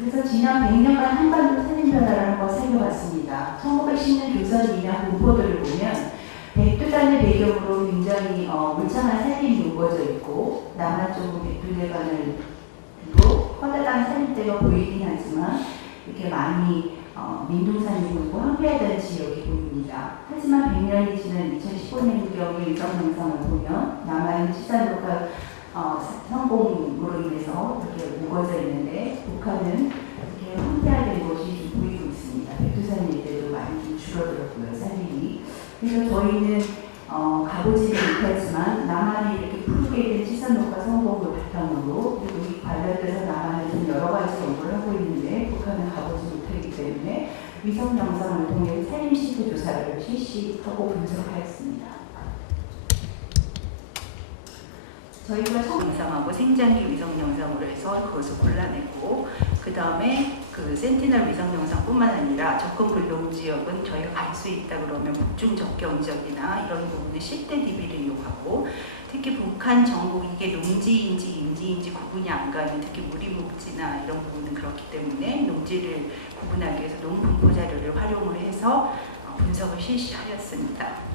그래서 지난 100년간 한반도 산림 변화를 한번 살펴봤습니다. 1910년 조선 인하 공포도를 보면 백두산을 배경으로 굉장히 울창한 산림이 우거져 있고 남한 쪽은 백두대간을 두고 커다란 산림대가 보이긴 하지만 이렇게 많이 민둥산이 보이고 황폐하다는 지역이 보입니다. 하지만 100년이 지난 2015년경의 위성 영상을 보면 남한은 치산로가 성공으로 인해서 이렇게 우거져 있는데 북한은 이렇게 황폐화된 것이 좀 보이고 있습니다. 백두산 일대도 많이 좀 줄어들었고요, 산림이. 그래서 저희는 가보지는 못했지만 남한이 이렇게 푸르게 된 치산로가 성공을 바탕으로 그리고 이 관련돼서 남한은 좀 여러 가지 연구를 하고 있는데 북한은 가보지 못했기 때문에 위성 영상을 통해 산림 시트 조사를 실시하고 분석하였습니다. 저희가 영상하고 생장기 위성 영상으로 해서 그것을 골라냈고 그 다음에 그 센티널 위성 영상뿐만 아니라 접근 불능 지역은 저희가 갈 수 있다 그러면 북중 접경 지역이나 이런 부분은 실대 DB를 이용하고 특히 북한 정복 이게 농지인지 임지인지 구분이 안 가는 특히 무리목지나 이런 부분은 그렇기 때문에 농지를 구분하기 위해서 농분포 자료를 활용을 해서 분석을 실시하였습니다.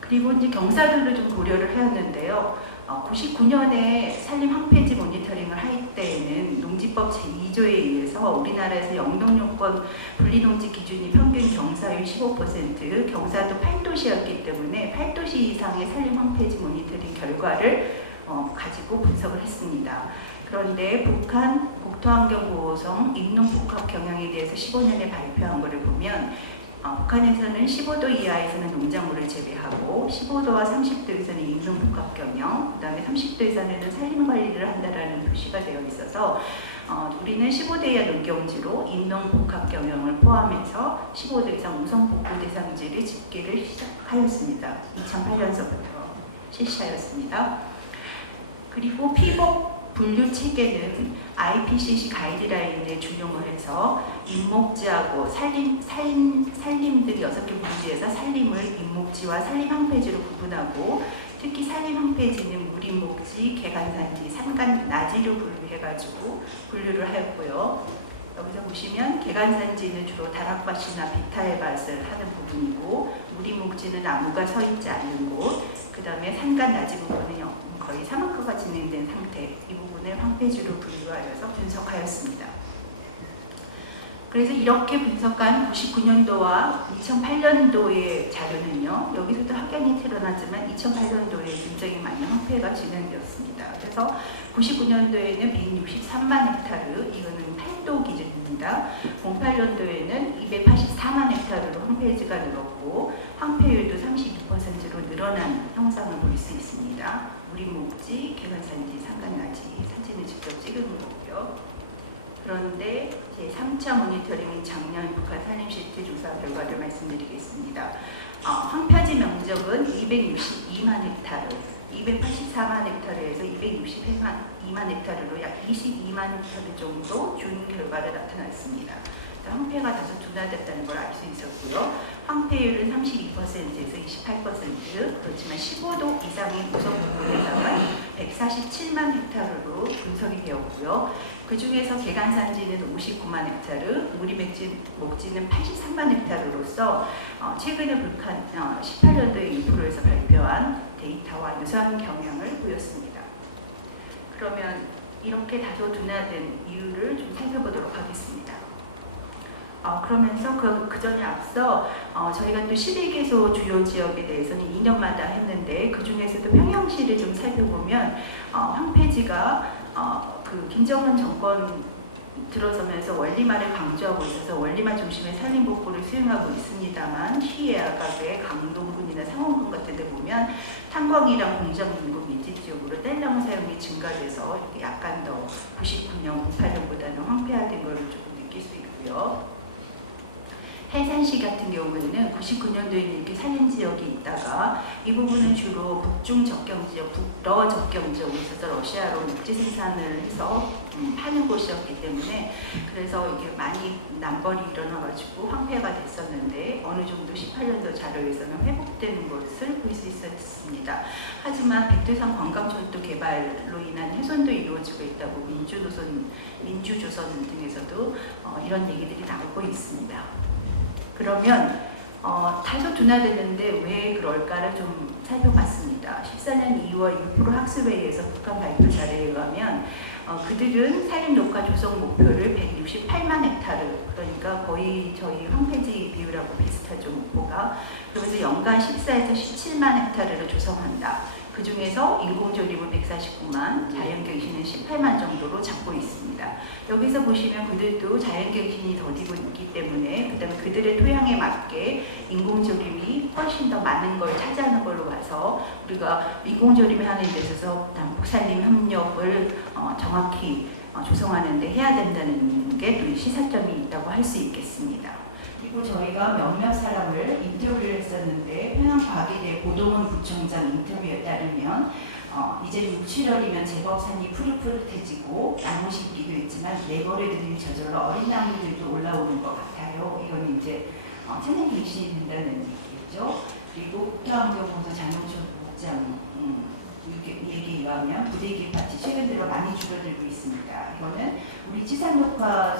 그리고 이제 경사도를 좀 고려를 하였는데요. 99년에 산림 황폐지 모니터링을 할 때에는 농지법 제2조에 의해서 우리나라에서 영농요건 분리농지 기준이 평균 경사율 15%, 경사도 8도시였기 때문에 8도시 이상의 산림 황폐지 모니터링 결과를 가지고 분석을 했습니다. 그런데 북한 국토환경보호성 임농복합 경영에 대해서 15년에 발표한 것을 보면 북한에서는 15도 이하에서는 농작물을 재배하고 15도와 30도에서는 임농복합 경영, 그 다음에 30도에서는 산림 관리를 한다라는 표시가 되어 있어서 우리는 15도 이하 농경지로 임농복합 경영을 포함해서 15도 이상 우선복구 대상지를 집계를 시작하였습니다. 2008년서부터 실시하였습니다. 그리고 피복 분류 체계는 IPCC 가이드라인에 준용을 해서 임목지하고 산림 등 6개 분지에서 산림을 임목지와 산림 황폐지로 구분하고 특히 산림 황폐지는 무림목지, 개간산지, 산간나지로 분류해가지고 분류를 하였고요. 여기서 보시면 개간산지는 주로 다락밭이나 비탈밭을 하는 부분이고 무림목지는 나무가 서 있지 않는 곳, 그 다음에 산간나지 부분은 거의 사막화가 진행된 상태, 이 부분을 황폐지로 분류하여서 분석하였습니다. 그래서 이렇게 분석한 99년도와 2008년도의 자료는요, 여기서도 확연히 드러나지만 2008년도에 굉장히 많이 황폐가 진행되었습니다. 그래서 99년도에는 163만 헥타르, 이거는 8도 기준입니다. 08년도에는 284만 헥타르로 황폐지가 늘었고 황폐율도 32%로 늘어난 형상을 볼 수 있습니다. 무림목지, 개간산지, 산간나지 사진을 직접 찍은 거고요. 그런데 제 3차 모니터링인 작년 북한 산림시트 조사 결과를 말씀드리겠습니다. 황폐지 면적은 262만 헥타르, 284만 헥타르에서 262만 헥타르로 약 22만 헥타르 정도 준 결과가 나타났습니다. 황폐가 다소 둔화됐다는 걸 알 수 있었고요. 황폐율은 32%에서 28%, 그렇지만 15도 이상의 우선 부분에서는 147만 헥타르로 분석이 되었고요. 그 중에서 개간산지는 59만 헥타르, 무림목지는 83만 헥타르로서 최근에 북한 18년도에 인프로에서 발표한 데이터와 유사한 경향을 보였습니다. 그러면 이렇게 다소 둔화된 이유를 좀 살펴보도록 하겠습니다. 그러면서 그 전에 앞서 저희가 또 11개소 주요 지역에 대해서는 2년마다 했는데 그 중에서도 평양시를 좀 살펴보면 황폐지가 그 김정은 정권 들어서면서 원리마를 강조하고 있어서 원리마 중심의 산림복구를 수행하고 있습니다만 시외야각의 강동군이나 상원군 같은 데 보면 탄광이랑 공장인구 밀집 지역으로 땔감 사용이 증가돼서 이렇게 약간 더 99년, 98년보다는 황폐화된 걸 조금 느낄 수 있고요. 해산시 같은 경우에는 99년도에는 이렇게 산림 지역이 있다가 이 부분은 주로 북중 접경 지역, 북러 접경 지역에 있어서 러시아로 육지 생산을 해서 파는 곳이었기 때문에 그래서 이게 많이 남벌이 일어나가지고 황폐가 됐었는데 어느 정도 18년도 자료에서는 회복되는 것을 볼 수 있었습니다. 하지만 백두산 관광철도 개발로 인한 훼손도 이루어지고 있다고 민주조선 등에서도 이런 얘기들이 나오고 있습니다. 그러면 다소 둔화되는데 왜 그럴까를 좀 살펴봤습니다. 14년 2월 6% 학술회의에서 북한 발표 자료에 의하면 그들은 산림 녹화 조성 목표를 168만 헥타르, 그러니까 거의 저희 황폐지 비율하고 비슷하죠, 목표가. 그러면서 연간 14에서 17만 헥타르를 조성한다. 그 중에서 인공조립은 149만, 자연갱신은 18만 정도로 잡고 있습니다. 여기서 보시면 그들도 자연갱신이 더디고 있기 때문에 그다음에 그들의 토양에 맞게 인공조립이 훨씬 더 많은 걸 차지하는 걸로 봐서 우리가 인공조립을 하는 데 있어서 남북산림 협력을 정확히 조성하는 데 해야 된다는 게 또 시사점이 있다고 할 수 있겠습니다. 그리고 저희가 몇몇 사람을 인터뷰를 했었는데 평양과기대 고동훈 부총장 인터뷰에 따르면 이제 6, 7월이면 제법 산이 푸릇푸릇해지고 나무 심기도 있지만 내버려두니 저절로 어린 나무들도 올라오는 것 같아요. 이건 이제 천연 갱신이 된다는 얘기겠죠. 그리고 국토환경공사 장영철 부국장 얘기에 의하면 부대기업 밭이 최근 들어 많이 줄어들고 있습니다. 이거는 우리 지산녹화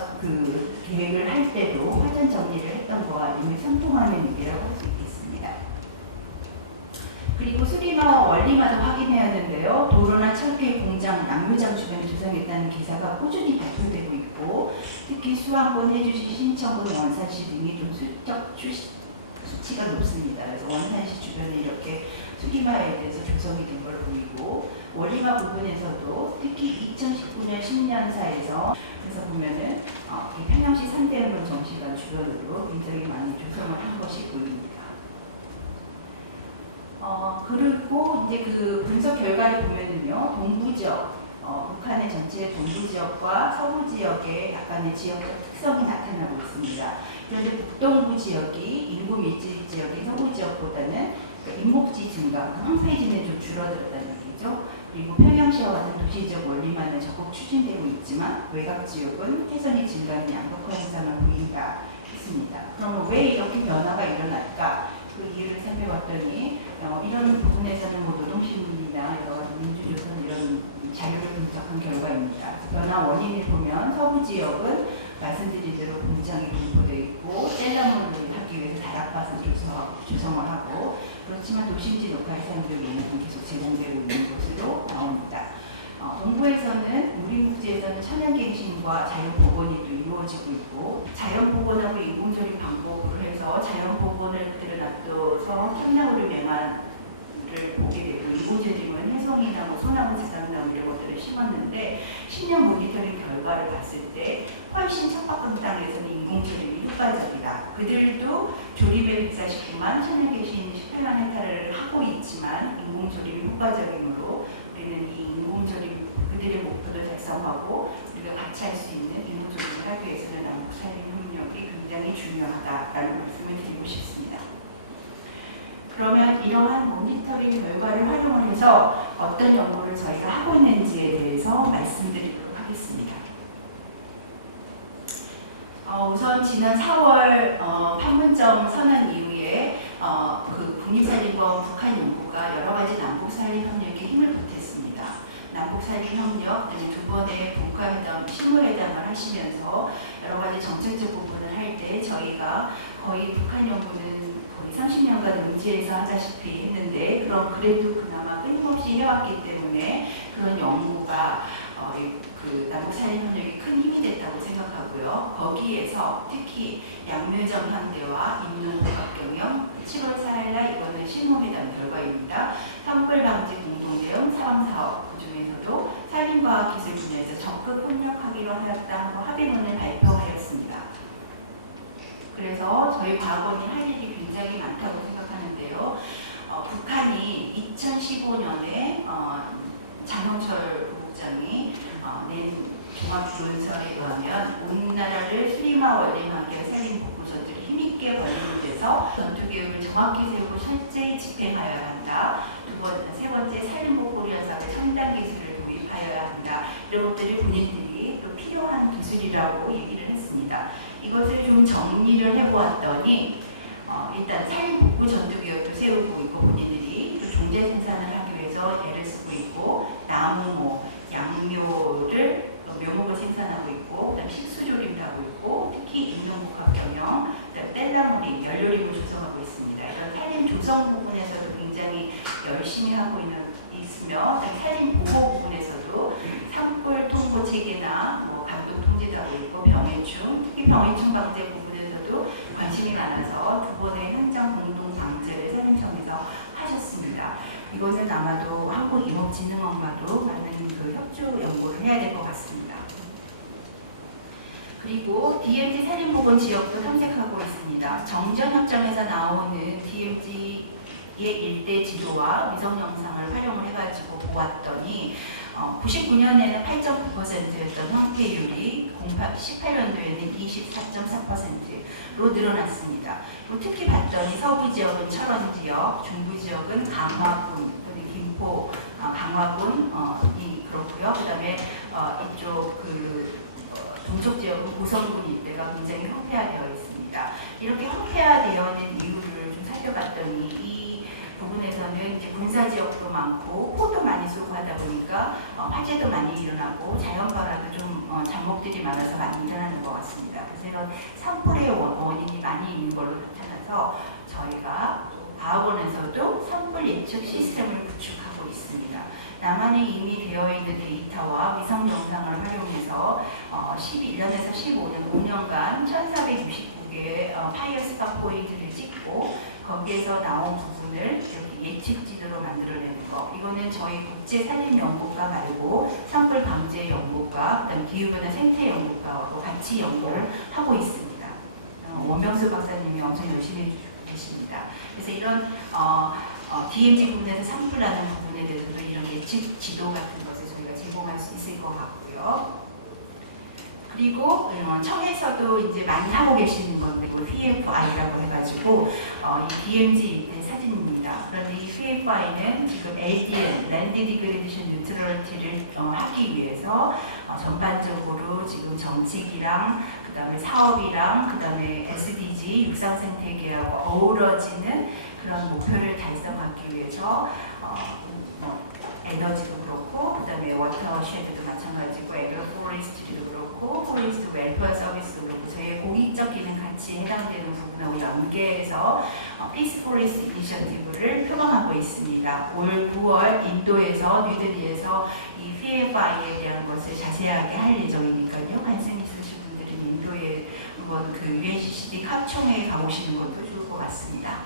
계획을 할 때도 화전 정리를 했던 거와 이미 상통하는 얘기라고 할 수 있겠습니다. 그리고 수리마와 원리마도 확인해야하는데요. 도로나 철길 공장, 양묘장 주변에 조성했다는 기사가 꾸준히 발표되고 있고 특히 수왕군, 해주시, 신청군, 원산시 등이 좀 수치가 높습니다. 그래서 원산시 주변에 이렇게 수리마에 대해서 조성이 된 걸 보이고 원리마 부분에서도 특히 2019년 10년사에서 그래서 보면은 평양시 산대운동 정시관 주변으로 굉장히 많이 조성을 한 것이 보입니다. 그리고 이제 그 분석 결과를 보면은요, 동부 지역, 북한의 전체 동부 지역과 서부 지역의 약간의 지역적 특성이 나타나고 있습니다. 그런데 북동부 지역이 인구 밀집 지역인 서부 지역보다는 인목지 증가, 황폐지는 좀 줄어들었다는 얘기죠. 그리고 평양시와 같은 도시지역 원리만은 적극 추진되고 있지만 외곽 지역은 훼손이 증가하는 양극화 현상을 보인다 했습니다. 그러면 왜 이렇게 변화가 일어날까? 그 이유를 살펴봤더니 이런 부분에서는 노동신문이나 민주조선 이런 자료를 분석한 결과입니다. 변화 원인을 보면 서부 지역은 말씀드린 대로 공장이 분포되어 있고 셀러문을 하기 위해서 다락밭을 조성을 하고 그렇지만 도심지 녹화 해상도에는 계속 제공되고 있는 것으로 나옵니다. 동부에서는 우림국지에서는 천연갱신과 자연복원이 또 이루어지고 있고 자연복원하고 인공조립 방법으로 해서 자연복원을 그대로 놔둬서 청나무를 매만을 보게 되고 인공조립은 해성이나 소나무, 자작나무 이런 것들을 심었는데 10년 모니터링 결과를 봤을 때 훨씬 척박한 땅에서는 인공조립이 효과적이다. 그들도 조립에 149만, 천연갱신 18만 헥타르를 하고 있지만 인공조립이 효과적이므로 우리는 이 인공조립 그들의 목표도 달성하고 우리가 같이 할 수 있는 인공조립을 하기 위해서는 남북산림 협력이 굉장히 중요하다라는 말씀을 드리고 싶습니다. 그러면 이러한 모니터링 결과를 활용을 해서 어떤 연구를 저희가 하고 있는지에 대해서 말씀드리도록 하겠습니다. 우선 지난 4월 판문점 선언 이후에 그 국립산림원 북한연구가 여러 가지 남북산림 협력에 힘을 보탰습니다. 남북산림 협력, 두 번의 분과회담, 실무회담을 하시면서 여러 가지 정책적 부분을 할 때 저희가 거의 북한연구는 거의 30년간 응지에서 하다시피 했는데 그래도 그나마 끊임없이 해왔기 때문에 그런 연구가 그 남북산림 협력이 큰 힘이 됐다고 생각하고요. 거기에서 특히 양묘정 향대와 임농국학경영 7월 4일날 이거는 실무회담 결과입니다. 산불 방지 공동대응 사방사업 그 중에서도 산림과학 기술 분야에서 적극 협력하기로 하였다 하고 합의문을 발표하였습니다. 그래서 저희 과학원이 할 일이 굉장히 많다고 생각하는데요. 북한이 2015년에 장영철 부국장이 낸 종합기본서에 의하면 온 나라를 수리마 원리마계 산림 보고서들이 힘있게 함께 벌이는 데서 전투계획을 정확히 세우고 실제 집행하여야 한다. 세 번째, 살림복구 현상의 첨단 기술을 도입하여야 한다. 이런 것들이 군인들이 또 필요한 기술이라고 얘기를 했습니다. 이것을 좀 정리를 해보았더니 일단 살림복구 전투기업도 세우고 있고 군인들이 또 종자 생산을 하기 위해서 애를 쓰고 있고 나무, 양묘를 묘목을 생산하고 있고 그다음 식수조림도 하고 있고 특히 인명복합 경영, 그다음 뗄나무림, 연료림을 조성하고 있습니다. 이런 살림 조성 부분에서도 굉장히 열심히 하고 있으며 살림 보호 부분에서도 산불 통보 체계나 감독 통제도 하고 있고 병해충, 특히 병해충 방제 부분에서도 관심이 많아서 두 번의 현장 공동 방제를 산림청에서 하셨습니다. 이거는 아마도 한국임업진흥원과도 많은 그 협조 연구를 해야 될 것 같습니다. 그리고 DMZ 산림보건 지역도 탐색하고 있습니다. 정전협정에서 나오는 DMZ의 일대 지도와 위성 영상을 활용을 해가지고 보았더니 99년에는 8.9%였던 황폐율이 18년도에는 24.4%로 늘어났습니다. 특히 봤더니 서부 지역은 철원 지역, 중부 지역은 강화군, 김포, 강화군이 그렇고요. 그 다음에 이쪽 동쪽 지역은 고성군 일대가 굉장히 황폐화되어 있습니다. 이렇게 황폐화되어 있는 이유를 좀 살펴봤더니 이 부분에서는 이제 군사 지역도 많고 포도 많이 쏘고 하다 보니까 화재도 많이 일어나고 자연발화도 좀 잡목들이 많아서 많이 일어나는 것 같습니다. 그래서 이런 산불의 원인이 많이 있는 걸로 나타나서 저희가 과학원에서도 산불 예측 시스템을 구축하고 있습니다. 남한에 이미 되어 있는 데이터와 위성 영상을 활용해서 11년에서 15년 5년간 1469개의 파이어 스팟 포인트를 찍고 거기에서 나온 부분을 이렇게 예측 지도로 만들어내는 거. 이거는 저희 국제산림연구과 말고 산불 방제 연구과 그다음 기후변화 생태 연구과하고 같이 연구를 하고 있습니다. 원명수 박사님이 엄청 열심히 해주고 계십니다. 그래서 이런 DMZ 부분에서 산불나는 부분에 대해서도 이런 예측 지도 같은 것을 저희가 제공할 수 있을 것 같고요. 그리고 청에서도 이제 많이 하고 계시는 건데 VFI라고 해가지고 이 DMZ 일대 사진입니다. 그런데 이 VFI는 지금 LDN, Land Degradation Neutrality를 하기 위해서 전반적으로 지금 정책이랑 그 다음에 사업이랑 그 다음에 SDG 육상생태계하고 어우러지는 그런 목표를 달성하기 위해서 에너지도 그렇고 그 다음에 워터쉐드도 마찬가지고 에그로포레스트리도 그렇고 포레스트 웰페어 서비스도 그렇고 저희의 공익적 기능 같이 해당되는 부분하고 연계해서 피스 포레스트 이니셔티브를 표방하고 있습니다. 올 9월 인도에서 뉴델리에서 이 VFI에 대한 것을 자세하게 할 예정이니까요. 관심 있으신 분들은 인도에 한번 그 UNCCD 합총회에 가보시는 것도 좋을 것 같습니다.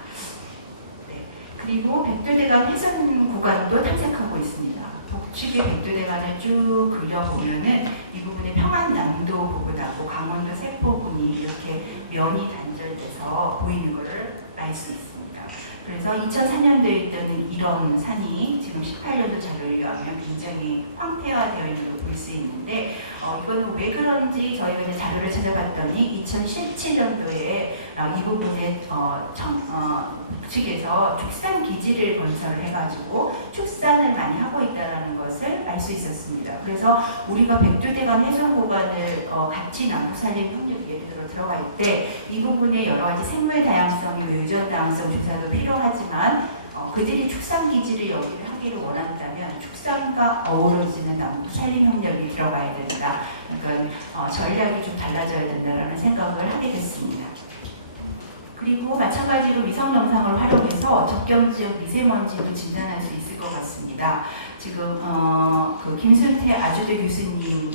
그리고 백두대간 해선 구간도 탐색하고 있습니다. 북측의 백두대간을 쭉 그려보면은 이 부분에 평안남도 부근하고 강원도 세포군이 이렇게 면이 단절돼서 보이는 것을 알 수 있습니다. 그래서 2004년도에 있던 이런 산이 지금 18년도 자료에 의하면 굉장히 황폐화되어 있는 걸 볼 수 있는데 이거는 왜 그런지 저희가 이제 자료를 찾아봤더니 2017년도에 이 부분에 측에서 축산 기지를 건설을 해가지고 축산을 많이 하고 있다는 것을 알 수 있었습니다. 그래서 우리가 백두대간 해선 구간을 같이 남북산림 협력 예를 들어 들어갈 때 이 부분에 여러 가지 생물 다양성이 유전 다양성 조사도 필요하지만 그들이 축산 기지를 여기를 하기를 원한다면 축산과 어우러지는 남북산림 협력이 들어가야 된다. 그러니까 전략이 좀 달라져야 된다라는 생각을 하게 됐습니다. 그리고 마찬가지로 위성 영상을 활용해서 접경지역 미세먼지도 진단할 수 있을 것 같습니다. 지금 그 김순태 아주대 교수님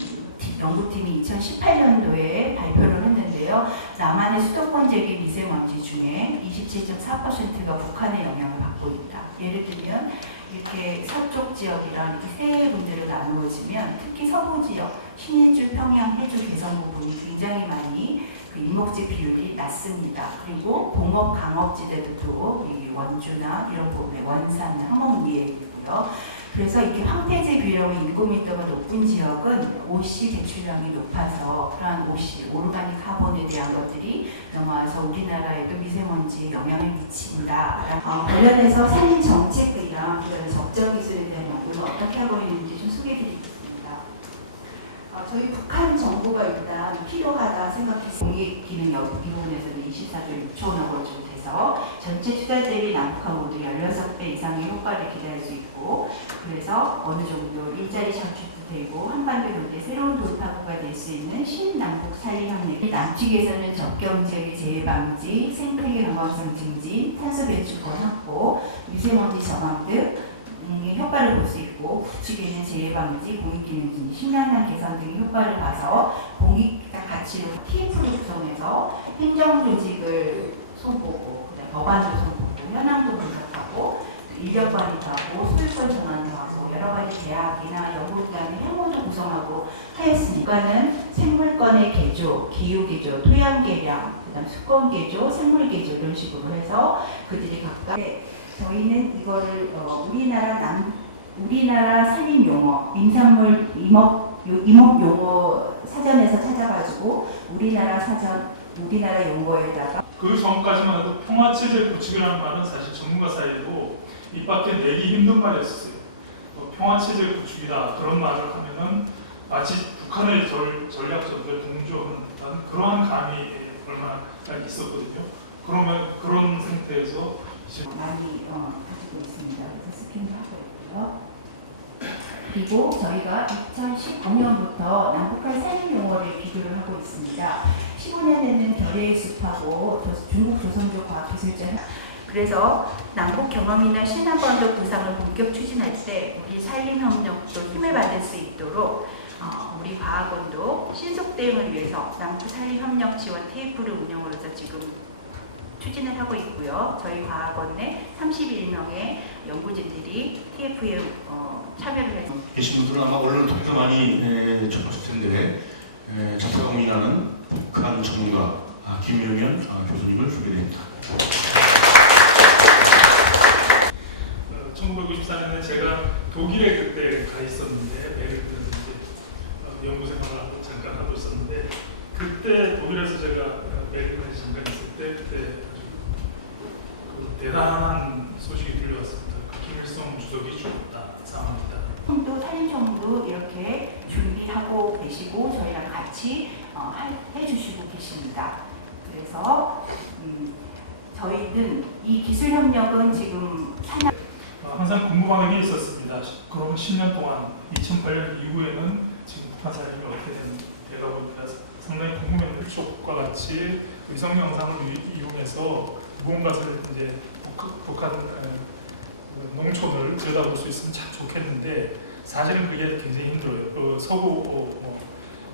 연구팀이 2018년도에 발표를 했는데요. 남한의 수도권 지역의 미세먼지 중에 27.4%가 북한의 영향을 받고 있다. 예를 들면 이렇게 서쪽 지역이랑 이렇게 세 군데로 나누어지면 특히 서부 지역, 신의주, 평양, 해주, 개성 부분이 굉장히 많이 그 인목지 비율이 낮습니다. 그리고 공업, 강업지대도 또 원주나 이런 부분에 원산, 항목 위에 있고요. 그래서 이렇게 황폐지 비료의 인구 밀도가 높은 지역은 OC 배출량이 높아서 그러한 OC, 오르가닉 카본에 대한 것들이 넘어와서 우리나라에도 미세먼지에 영향을 미친다. 관련해서 산림 정책이랑 적정 기술에 대한 연구를 어떻게 하고 있는지 좀 소개해드리겠습니다. 저희 북한 정부가 일단 필요하다 생각해서 공익기능력 이 부분에서는 24조 6천 원으로 돼서 전체 투자 대비 남북한 모두 16배 이상의 효과를 기대할 수 있고, 그래서 어느 정도 일자리 창출도 되고 한반도 경제 새로운 돌파구가 될 수 있는 신남북 산림 협력, 남측에서는 접경 지역의 재해 방지, 생태계 경험성 증진, 탄소 배출권 확보, 미세먼지 저감 등 효과를 볼 수 있고, 북측에는 재해 방지, 공익기능 증진, 식량난 개선 등의 효과를 봐서 공익적 가치를 TF를 구성해서 행정 조직을 손보고, 법안도 손보고, 현황도 분석하고, 인력 관리도 하고, 소유권 전환도 하고, 여러 가지 대학이나 연구기관의 회원도 구성하고 하였으니까, 국가는 생물권의 개조, 기후 개조, 토양 개량, 그다음 수권 개조, 생물 개조 이런 식으로 해서 그들이 각각 저희는 이거를 우리나라 산림 용어, 임산물 임업 용어 사전에서 찾아가지고 우리나라 용어에다가 그 전까지만 해도 평화체제 구축이라는 말은 사실 전문가 사이에도 입 밖에 내기 힘든 말이었어요. 평화체제 구축이다 그런 말을 하면은 마치 북한의 전략전들 동조하는 그러한 감이 얼마나 있었거든요. 그러면 그런 상태에서 많이 가지고 있습니다. 그래서 스캔도 하고 있고요. 그리고 저희가 2015년부터 남북한 산림 용어를 비교를 하고 있습니다. 15년에는 별의 숲하고 중국 조선족 과학기술전, 그래서 남북 경험이나 신화번도 구상을 본격 추진할 때 우리 산림협력도 힘을 받을 수 있도록 우리 과학원도 신속 대응을 위해서 남북 산림협력 지원 TF를 운영으로서 지금 추진을 하고 있고요. 저희 과학원 내 31명의 연구진들이 TF에 참여를 해서 계신 분들은 아마 언론을 통해서 많이 접하실 텐데 자타가 고민하는 북한 전문가 김용현 교수님을 소개드립니다. 1994년에 제가 독일에 그때 가 있었는데 베를린에서 이제 연구 생활을 하고 잠깐 하고 있었는데, 그때 독일에서 제가 베를린에서 잠깐 있을 때 그때 대단한 소식이 들려왔습니다. 김일성 주석이 죽었다, 사망했다. 또 산림청도 이렇게 준비하고 계시고 저희랑 같이 해주시고 계십니다. 그래서 저희는 이 기술협력은 지금 항상 궁금한 게 있었습니다. 그럼 10년 동안 2008년 이후에는 지금 북한 산림이 어떻게 되가고 있다 상당히 궁금했는데, 이쪽과 같이 위성 영상을 이용해서 무언가를 이제 북한 농촌을 들여다볼 수 있으면 참 좋겠는데 사실은 그게 굉장히 힘들어요. 서구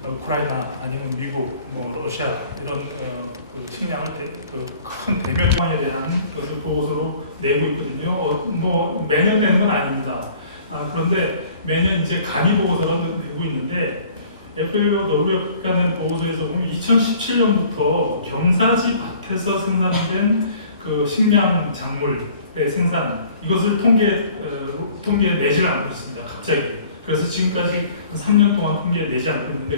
우크라이나 아니면 미국, 러시아 이런 식량을 큰 대면만에 대한 것을 보고서로 내고 있거든요. 매년 내는 건 아닙니다. 그런데 매년 이제 간이 보고서를 내고 있는데 FAO 낸 보고서에서 보면 2017년부터 경사지 밭에서 생산된 그 식량 작물의 생산, 이것을 통계에 내지를 않고 있습니다. 갑자기. 그래서 지금까지 3년 동안 통계에 내지 않고 있는데